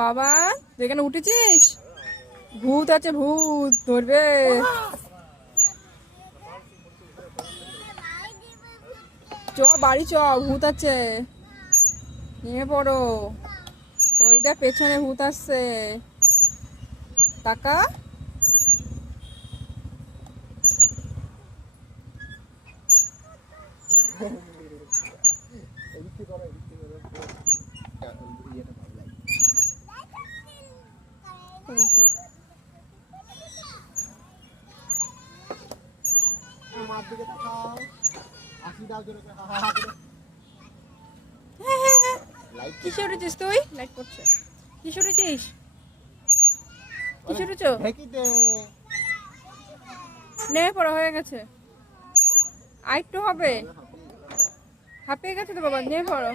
বাবা এখানে উঠেছিস? ভূত আছে, ভূত ধরবে। চ বাড়ি চ, ভূত আছে, নিয়ে পড়ো। ওই দেখ পেছনে ভূত আসছে, টাকা। কিসে উঠেছিস তুই? লাইট পড়ছে। কিসে উঠেছিস? কিসে উঠেছো? নে পড়া হয়ে গেছে, আরেকটু হবে, হাঁপিয়ে গেছে তো বাবা, নিয়ে পড়ো।